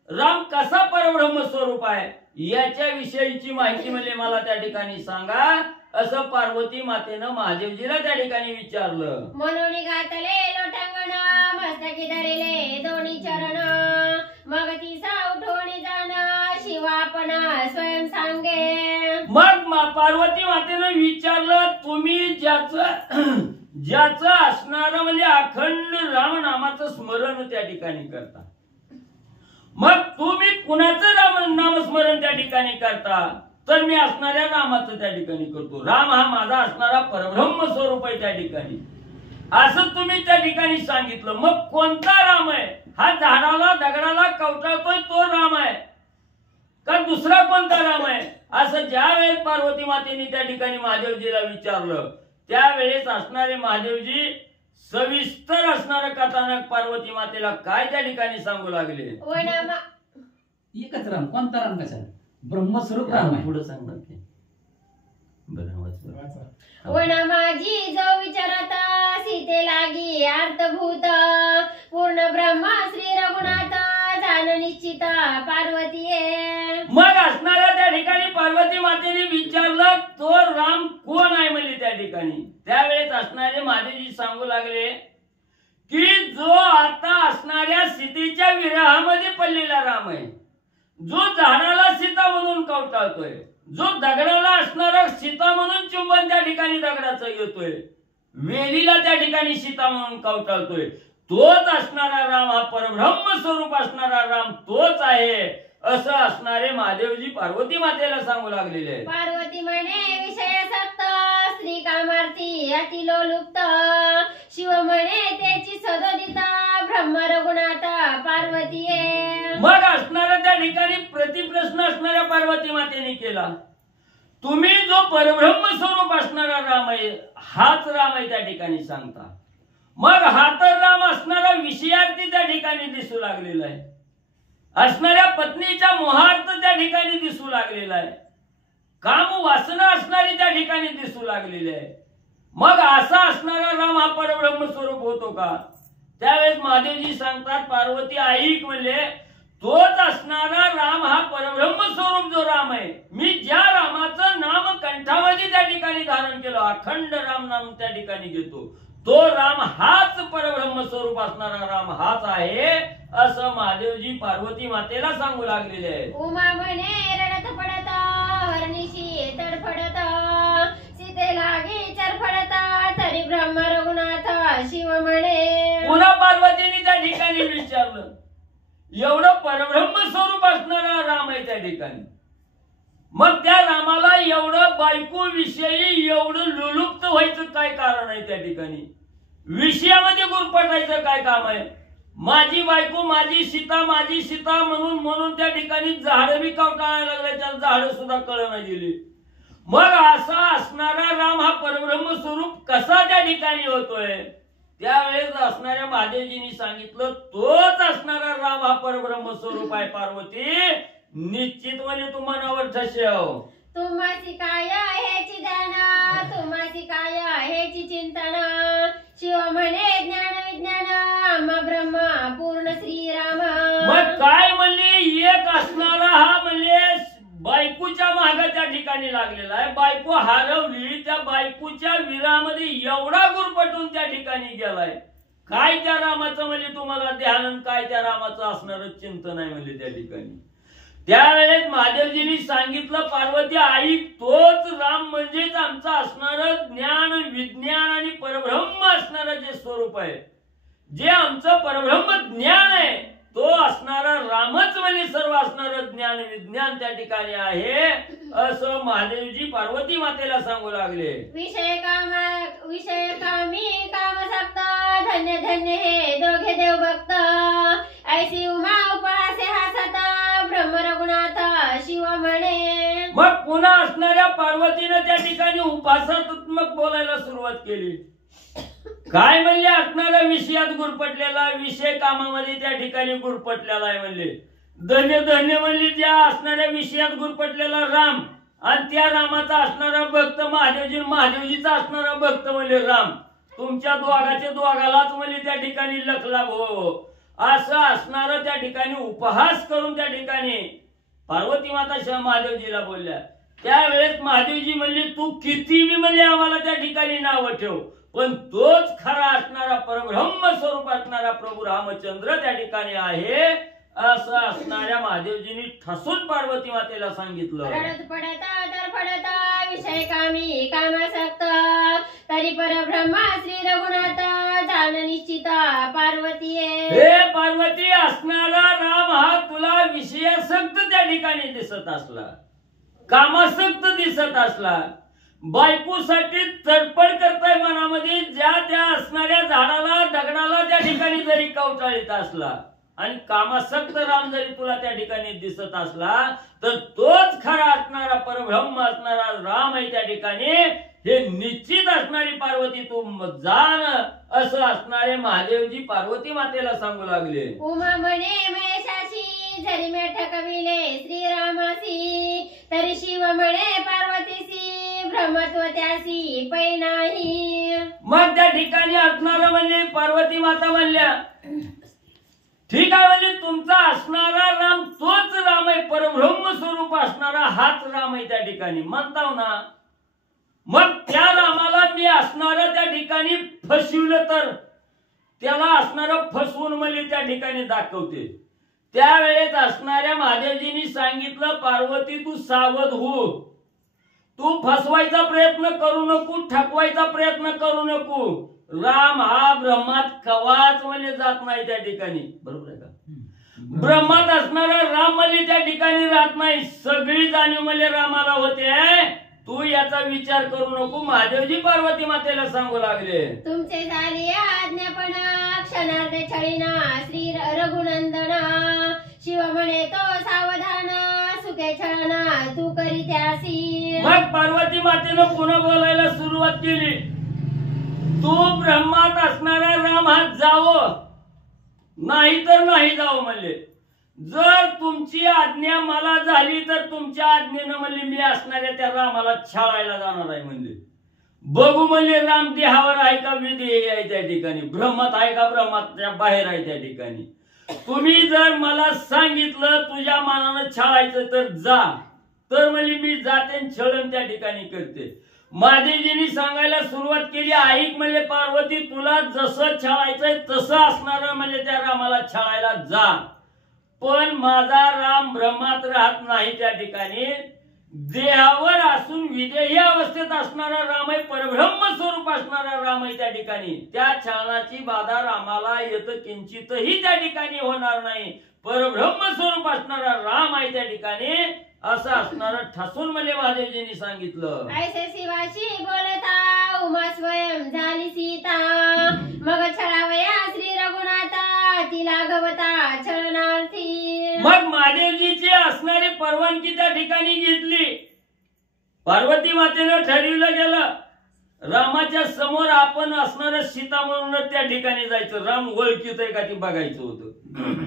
राम कसा परब्रह्म स्वरूप आहे याच्या विषयीची माहिती म्हणजे मला त्या ठिकाणी सांगा, असं पार्वती मातेनं महादेवजीला त्या ठिकाणी विचारलं. म्हणून घातले लोटांगण मस्तकी धरले दोन्ही चरण, मग तिचा उठवणी जाण शिवापण स्वयं सांगे. मग पार्वती मातेनं विचारलं, तुम्ही ज्याचं असणारं म्हणजे अखंड राम नामाचं स्मरण त्या ठिकाणी करता, मग तुम्ही कुणाचं नामस्मरण त्या ठिकाणी करता, तर मी असणाऱ्या रामाचं त्या ठिकाणी करतो. राम हा माझा असणारा परब्रह्म स्वरूप आहे त्या ठिकाणी, असं तुम्ही त्या ठिकाणी सांगितलं. मग कोणता राम आहे? हा झाडाला दगडाला कवटाळतोय तो राम आहे का दुसरा कोणता राम आहे? असं ज्या वेळेस पार्वती मातेने त्या ठिकाणी महादेवजीला विचारलं, त्यावेळेस असणारे महादेवजी सविस्तर असणारं कथानक पार्वती मातेला काय त्या ठिकाणी सांगू लागले. एकच राम, कोणता राम कसा? ब्रह्मस्वरूप राम आहे. पुढे सांगणार ते बरं वाचा. वण माझी जो विचारता सीते लागी अर्थभूत पूर्ण ब्रह्म श्री रघुनाथ जाण निश्चित पार्वतीये. मग असणाऱ्या त्या ठिकाणी पार्वती मातेने विचारलं तो राम कोण आहे म्हणजे त्या ठिकाणी. त्यावेळेस असणारे महादेवजी सांगू लागले की जो आता असणाऱ्या सीतेच्या विरहामध्ये पडलेला राम आहे, जो झाडाला सीता म्हणून कवटाळतोय, जो दगडाला असणारा सीता म्हणून चुंबन त्या ठिकाणी दगडाचं येतोय, वेलीला त्या ठिकाणी सीता म्हणून कवटाळतोय, तोच असणारा राम, हा परब्रह्म स्वरूप असणारा राम तोच आहे, असं असणारे महादेवजी पार्वती मातेला सांगू लागलेले आहे. पार्वती म्हणे विषयासक्त स्त्री कामार्थी अति लोलुप्त शिव म्हणे त्याची सदोदिता ब्रह्म रघुनाथ पार्वतीये. मग असणाऱ्या त्या ठिकाणी प्रतिप्रश्न असणाऱ्या पार्वती मातेने केला, तुम्ही जो परब्रह्म स्वरूप असणारा राम आहे हाच राम आहे त्या ठिकाणी सांगता. मग हा तर राम असणारा विषयार्थी त्या ठिकाणी दिसू लागलेला आहे, असणाऱ्या पत्नीच्या मोहार्थ त्या ठिकाणी दिसू लागलेला आहे, काम वासना असणारी त्या ठिकाणी दिसू लागलेली आहे. मग असा असणारा राम हा परब्रह्म स्वरूप होतो का? त्यावेळेस महादेवजी सांगतात, पार्वती ऐक म्हणले, तोच असणारा राम हा परब्रह्म स्वरूप जो राम आहे, मी ज्या रामाचं नाम कंठामध्ये त्या ठिकाणी धारण केलं, अखंड राम नाम त्या ठिकाणी घेतो, तो राम हाच परब्रह्म स्वरूप असणारा राम हाच आहे, असं महादेवजी पार्वती मातेला सांगू लागलेले आहे. उमा म्हणे रडत पडत हरणीशी तडफडत सीते लागे चरफडत तरी ब्रह्म रघुनाथ शिव म्हणे. पुन्हा पार्वतीने त्या ठिकाणी विचारलं, एवढं परब्रह्म स्वरूप असणारा राम आहे त्या ठिकाणी, मग त्या रामाला एवढं बायको विषयी एवढं लुलुप्त व्हायचं काय कारण आहे? त्या ठिकाणी विषयामध्ये गुरफटायचं काय काम आहे? माझी बायको माझी सीता म्हणून म्हणून त्या ठिकाणी झाडं बी कवटाळायला लागले, त्याला झाडं सुद्धा कळना गेली. मग असा असणारा राम हा परब्रह्म स्वरूप कसा त्या ठिकाणी होतोय? त्यावेळेस असणाऱ्या महादेवजींनी सांगितलं, तोच असणारा राम हा परब्रह्म स्वरूप आहे पार्वती, निश्चित म्हणजे तू मनावर ठसेव. तुम्हासी काय हेची ध्यान तुम्हासी काय हेची चिंतन शिव म्हणे ज्ञान विज्ञान आम्हा ब्रह्म पूर्ण श्रीराम. मग काय म्हणले, एक असणारा हा म्हणले बायकोच्या मागे त्या ठिकाणी लागलेला आहे, बायको हरवली, त्या बायकोच्या विरामध्ये एवढा गुरपटून त्या ठिकाणी गेलाय. काय त्या रामाचं म्हणजे तुम्हाला ध्यान, काय त्या रामाचं असणारं चिंतन आहे म्हणजे त्या ठिकाणी. त्यावेळेस महादेवजींनी सांगितलं, पार्वती आई, तोच राम म्हणजेच आमचं असणारं ज्ञान विज्ञान आणि परब्रह्म असणारं जे स्वरूप आहे, जे आमचं परब्रह्म ज्ञान आहे, तो असणारा रामच म्हणजे सर्व असणारं ज्ञान विज्ञान त्या ठिकाणी आहे, असं महादेवजी पार्वती मातेला सांगू लागले. विषय कामी काम सक्त धन्य धन्य हे दोघे देव भक्त ऐसी उमा उपहासे हसत ब्रह्म रघुनाथ शिव म्हणे. मग पुन्हा असणाऱ्या पार्वतीने त्या ठिकाणी उपासनात्मक बोलायला सुरुवात केली. काय म्हणले, असणाऱ्या विषयात गुरपटलेला, विषय कामामध्ये त्या ठिकाणी गुरपटलेला आहे म्हणले. धन्य धन्य म्हणले ज्या असणाऱ्या विषयात गुरपटलेला राम, आणि त्या रामाचा असणारा भक्त महादेवजी, महादेवजीचा असणारा भक्त म्हणले राम, तुमच्या दोघालाच म्हणले त्या ठिकाणी लखला भो, असं असणारं त्या ठिकाणी उपहास करून त्या ठिकाणी पार्वती माता महादेवजीला बोलल्या. त्यावेळेस महादेवजी म्हणले, तू किती मी म्हणले आम्हाला त्या ठिकाणी नाव ठेव, पण तोच खरा असणारा परब्रह्म स्वरूप असणारा प्रभू रामचंद्र त्या ठिकाणी आहे, असं असणाऱ्या महादेवजींनी ठसून पार्वती मातेला सांगितलं. रडत पडत तडफडत विषय कामी कामासक्त तरी परब्रह्म श्री रघुनाथ जाण निश्चित पार्वतीये. हे पार्वती, असणारा राम हा तुला विषयासक्त त्या ठिकाणी दिसत असला, कामासक्त दिसत असला, बायकोसाठी तडपड करताय मनामध्ये, ज्या त्या असणाऱ्या झाडाला दगडाला त्या ठिकाणी जरी कवटाळीत असला आणि कामासक्त राम जरी तुला त्या ठिकाणी दिसत असला, तर तोच खरा असणारा परब्रह्म असणारा राम आहे त्या ठिकाणी, हे निश्चित असणारी पार्वती तू जाण, असं असणारे महादेवजी पार्वती मातेला सांगू लागले. उमा म्हणे महेशाशी जरी मी ठकविले श्रीरामासी, तरी शिव म्हणे पार्वतीसी ब्रह्मत्व त्यासी पै नाही. मग त्या ठिकाणी असणारा म्हणजे पार्वती माता म्हणल्या, ठीक आहे, म्हणजे तुमचा असणारा राम तोच राम आहे, परब्रह्म स्वरूप असणारा हाच राम आहे त्या ठिकाणी म्हणताव ना. मग त्या रामाला मी असणारा त्या ठिकाणी फसविलं तर त्याला असणारं फसवून मला त्या ठिकाणी दाखवते. त्यावेळेस असणाऱ्या महादेवजींनी सांगितलं, पार्वती तू सावध हो, तू फसवायचा प्रयत्न करू नको, ठकवायचा प्रयत्न करू नको. राम हा ब्रह्मात कवाच म्हणजे जात नाही त्या ठिकाणी, बरोबर आहे का? ब्रह्मात असणारा राम म्हणजे त्या ठिकाणी राहत नाही. सगळी जाणीव म्हणजे रामाला होते, तू याचा विचार करू नको. महादेवजी पार्वती मातेला सांगू लागले, तुमचे झाले आज्ञापण क्षणार्ध छळीना श्री रघुनंदना. शिव म्हणे तो सावधान सुखे छळना तू करी त्यासी. मग पार्वती मातेनं पुन्हा बोलायला सुरुवात केली, तू ब्रह्मात असणारा राम हा जावो, नाही तर नाही जावं म्हणले. जर तुमची आज्ञा मला झाली तर तुमच्या आज्ञेनं म्हणले मी असणाऱ्या त्या रामाला छळायला जाणार आहे म्हणले. बघू म्हणले राम देहावर आहे का विदेही आहे त्या ठिकाणी, ब्रह्मात आहे का ब्रह्माच्या बाहेर आहे त्या ठिकाणी. तुम्ही जर मला सांगितलं तुझ्या मनानं छळायचं तर जा, तर म्हणले मी जाते छळण त्या ठिकाणी करते. महादेवजींनी सांगायला सुरुवात केली, ऐक म्हणले पार्वती, तुला जसं छळायचंय तसं असणार म्हणले त्या रामाला छळायला जा, पण माझा राम ब्रह्मात राहत नाही त्या ठिकाणी, देहावर असून विदेही अवस्थेत असणारा राम आहे, परब्रह्म स्वरूप असणारा राम आहे त्या ठिकाणी. त्या छळणाची बाधा रामाला येत किंचितही त्या ठिकाणी होणार नाही. परब्रह्म स्वरूप असणारा राम आहे त्या ठिकाणी, असं असणारं ठासून मला महादेवजींनी सांगितलं. ऐसे शिवाशी बोलता उमा स्वयं झाली सीता, मग छळावया श्री रघुनाथा तिला गवता छळनार्थी. मग महादेवजीची असणारी परवानगी त्या ठिकाणी घेतली. पार्वती मातेनं ठरविलं गेलं, रामाच्या समोर आपण असणारं सीता म्हणून त्या ठिकाणी जायचं. राम ओळखीत आहे का ते बघायचं होतं.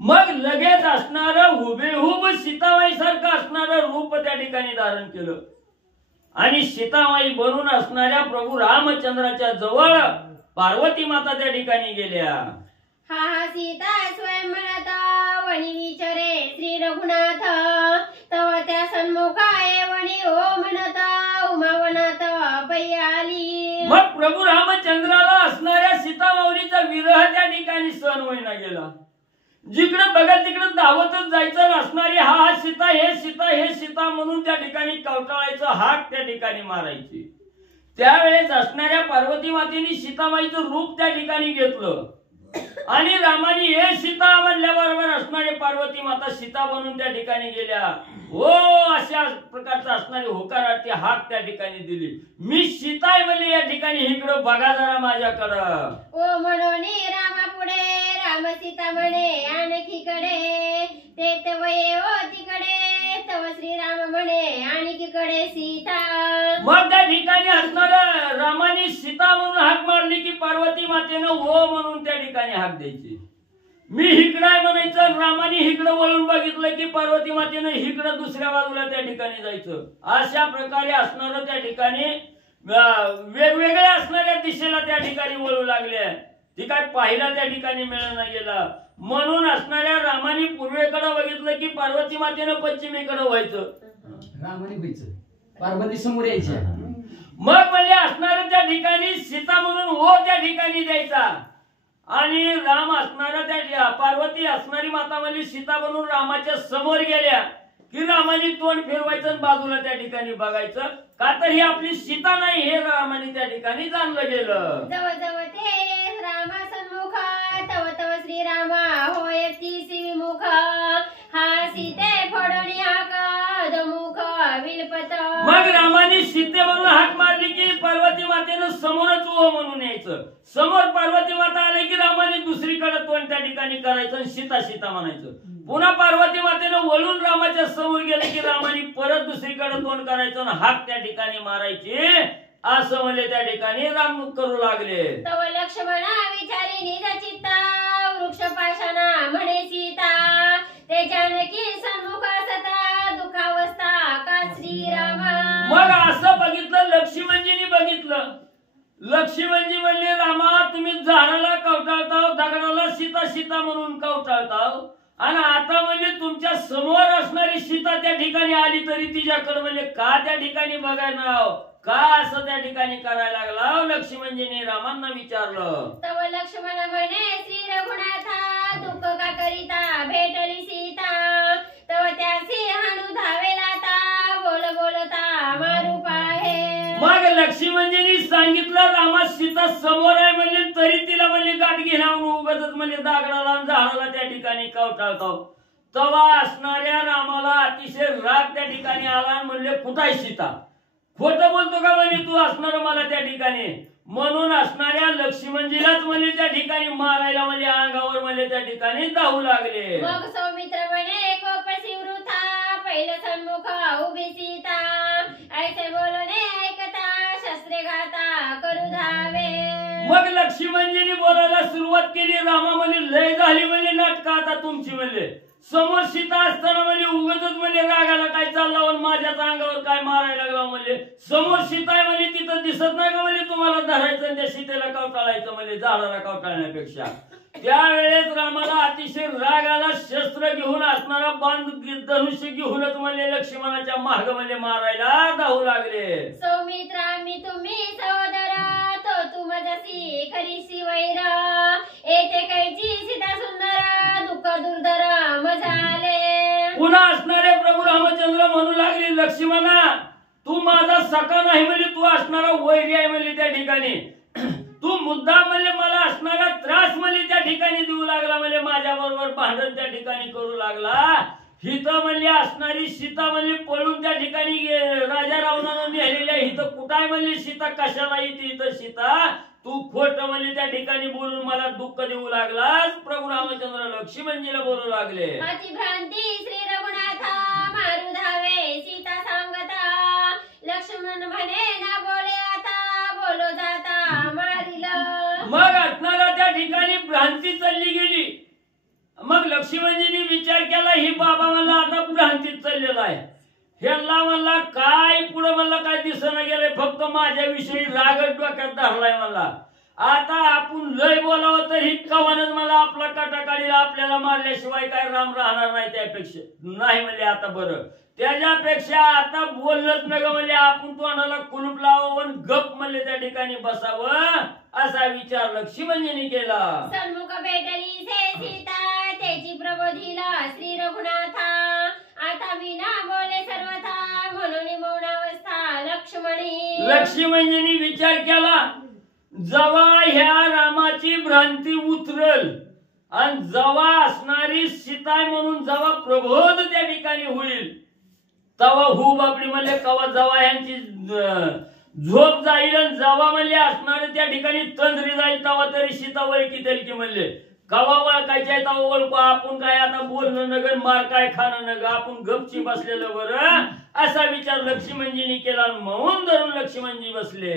मग लगेच असणारं हुबेहूब सीताबाई सारखं असणारं रूप त्या ठिकाणी धारण केलं आणि सीताबाई बनून असणाऱ्या प्रभू रामचंद्राच्या जवळ पार्वती माता त्या ठिकाणी गेल्या. हा सीता स्वयं म्हणत वणी विचारे श्री रघुनाथ, तव त्या सन्मुखाय वणी हो म्हणत उमावनात पै आली. मग प्रभू रामचंद्राला असणाऱ्या सीतामाऊलीचा विरह त्या ठिकाणी सहन होईना गेला. जिकडे बघल तिकडे धावतच जायचं, असणारी हा सीता हे सीता हे सीता म्हणून त्या ठिकाणी कवटाळायचं, हाक त्या ठिकाणी मारायची. त्यावेळेस असणाऱ्या पार्वती मातेने सीताबाईचं रूप त्या ठिकाणी घेतलं आणि रामाने हे सीता म्हणल्याबरोबर असणारे पार्वती माता सीता बनून त्या ठिकाणी गेल्या. हो, अशा प्रकारचा असणारी होकारार्थी हाक त्या ठिकाणी दिली, मी सीता आहे म्हणले या ठिकाणी, इकडं बघा जरा माझ्याकडं. ओ म्हणून रामा पुढे राम सीता म्हणे आणखीकडे, ते तव येवो तिकडे तव श्रीराम म्हणे आणखीकडे सीता. मग त्या ठिकाणी असणाऱ्या रामाने सीता म्हणून हाक मारली की पार्वती मातेनं हो म्हणून त्या ठिकाणी हाक द्यायची. मी हिकडं आहे म्हणायचं, रामाने हिकडं वळून बघितलं की पार्वती मातेनं हिकडं दुसऱ्या बाजूला त्या ठिकाणी जायचं. अशा प्रकारे असणारं त्या ठिकाणी वेगवेगळ्या असणाऱ्या दिशेला त्या ठिकाणी वळू लागले. ती काय पाहिला त्या ठिकाणी मिळणं गेला. म्हणून असणाऱ्या रामाने पूर्वेकडे बघितलं की पार्वती मातेनं पश्चिमेकडे व्हायचं, रामाने व्हायचं, पार्वती समोर यायची. मग म्हणजे असणाऱ्या त्या ठिकाणी सीता म्हणून हो त्या ठिकाणी द्यायचा आणि राम असणारा त्या पार्वती असणारी माता म्हणजे सीता बनून रामाच्या समोर गेल्या की रामाने तोंड फिरवायचं बाजूला त्या ठिकाणी बघायचं, का तर ही आपली सीता नाही हे रामाने त्या ठिकाणी जाणलं गेलं. जवळ जवळ ते रामा सन्मुख तव तव श्रीरामा होय ती विमुख, हा मग रामाने सीतेवरून हाक मारली की पार्वती मातेनं समोरच ओ म्हणून यायचं. समोर पार्वती माता आले की रामाने दुसरीकडे तोंड त्या ठिकाणी करायचं आणि सीता सीता म्हणायचं. पुन्हा पार्वती मातेनं वळून रामाच्या समोर गेले की रामाने परत दुसरीकडे तोंड करायचं आणि हाक त्या ठिकाणी मारायची. असं म्हणले त्या ठिकाणी राम करू लागले. तव लक्ष्मणा विचारी निज चित्ता वृक्ष पाशाना म्हणे सीता ते जानकी सन्मुख सता दुखावस्था का श्रीरामा. मग असं बघितलं लक्ष्मणजींनी बघितलं. लक्ष्मणजी म्हणले रामा तुम्ही झाडाला कवटाळताव दगडाला सीता सीता म्हणून कवटाळताव आणि आता म्हणजे तुमच्या समोर असणारी सीता त्या ठिकाणी आली तरी तिच्याकडे म्हणजे का त्या ठिकाणी बघायला का असं त्या ठिकाणी करायला लागला. लक्ष्मणजीने रामांना विचारलं. तव लक्ष्मण म्हणे श्री रघुनाथा दुःख का करिता भेटली सीता तव त्यासी हाणू धावेला ता बोल बोलता मारू पाहे. मग लक्ष्मणजींनी सांगितलं रामा सीता समोर आहे म्हणजे तरी तिला म्हणजे गाठ घेऊन उगाच म्हणजे दागडाला झाडाला त्या ठिकाणी कवटाळतो. तवा असणाऱ्या रामाला अतिशय राग त्या ठिकाणी आला. म्हणले कुठाय सीता खोटं बोलतो का म्हणजे तू असणार मला त्या ठिकाणी. म्हणून असणाऱ्या लक्ष्मणजीलाच म्हणजे त्या ठिकाणी मारायला म्हणजे अंगावर म्हणजे त्या ठिकाणी धावू लागले. मग सौमित्र म्हणे कोपसी वृथा पहिलं सन्मुख उभी सीता ऐसे बोलणे ऐकता शस्त्रे घाता करू धावे. मग लक्ष्मणजींनी बोलायला सुरुवात केली. रामा म्हणजे लय झाली म्हणजे नाटक आता तुमची म्हणजे समोर सीता असताना म्हणजे उगाच म्हणजे रागाला काय चालला माझ्याच अंगावर काय मारायला लागला. म्हणजे समोर सीता आहे म्हणजे तिथं दिसत नाही का म्हणजे तुम्हाला धरायचं आणि त्या सीतेला कवटाळायचं म्हणजे झाडाला कवटाळण्यापेक्षा. त्यावेळेस रामाला अतिशय राग आला. शस्त्र घेऊन असणारा बाण धनुष्य घेऊनच म्हणजे लक्ष्मणाच्या मार्ग म्हणजे मारायला धावू लागले. सौमित्रा मी तुम्ही सहोदरा तो तू माझ्याशी खरीशी वैर येथे कैची सीता सुंदर दुःख दुर्धर मजाले. पुन्हा असणारे प्रभू रामचंद्र म्हणू लागले लक्ष्मणा तू माझा सखा नाही म्हणजे तू असणारा वैरी आहे म्हणजे त्या ठिकाणी. तू मुद्दा म्हणजे मला असणारा त्रास म्हणजे त्या ठिकाणी देऊ लागला. म्हणजे माझ्या बरोबर भांडण त्या ठिकाणी करू लागला. हिथं म्हणजे असणारी सीता म्हणजे पळून त्या ठिकाणी राजा रावणानं नेलेल्या हिथं कुठाय म्हणजे सीता कशाला येते इथं सीता तू खोट म्हणजे त्या ठिकाणी बोलून मला दुःख देऊ लागलास. प्रभू रामचंद्र लक्ष्मणजीला बोलू लागले. अतिभ्रांती श्री रघुनाथा मारू धावे सीता सांगता लक्ष्मण म्हणे ना बोले आता बोलो जाता मारिल. मग असणारा त्या ठिकाणी भ्रांती चालली गेली. मग लक्ष्मणजींनी विचार केला ही बाबा मला आता भ्रांतीत चाललेला आहे. ह्याला म्हणला काय पुढे म्हणला काय दिसना गेलंय फक्त माझ्याविषयी रागच डोक्यात धरलाय मला. आता आपण लय बोलावं तर ही कवानच मला आपला काटाकाळीला आपल्याला मारल्याशिवाय काय राम राहणार नाही. त्यापेक्षा नाही म्हणजे आता बरं त्याच्यापेक्षा आता बोललंच नग म्हणजे आपण तोंडाला कुलूप लावावं गप म्हणले त्या ठिकाणी बसावं असा विचार लक्ष्मणजींनी केला. सन्मुख भेटली से सीता त्याची प्रबोधिला श्री रघुनाथा आता विना बोले सर्वथा म्हणून मौनावस्था लक्ष्मणी. लक्ष्मणजींनी विचार केला जेव्हा ह्या रामाची भ्रांती उतरल आणि जेव्हा असणारी सीताय म्हणून जेव्हा प्रबोध त्या ठिकाणी होईल तेव्हा हू बापडी म्हणले कवा जेव्हा यांची झोप जाईल आणि जेव्हा म्हणले असणारे त्या ठिकाणी तंद्री जाईल तेव्हा तरी सीता वळकी तेल की म्हणले कवा वळकायच्या तेव्हा ओळखू. आपण काय आता बोलणं नगर मार काय खाणं नग आपण गपची बसलेलं बरं असा विचार लक्ष्मणजींनी केला. म्हणून धरून लक्ष्मणजी बसले.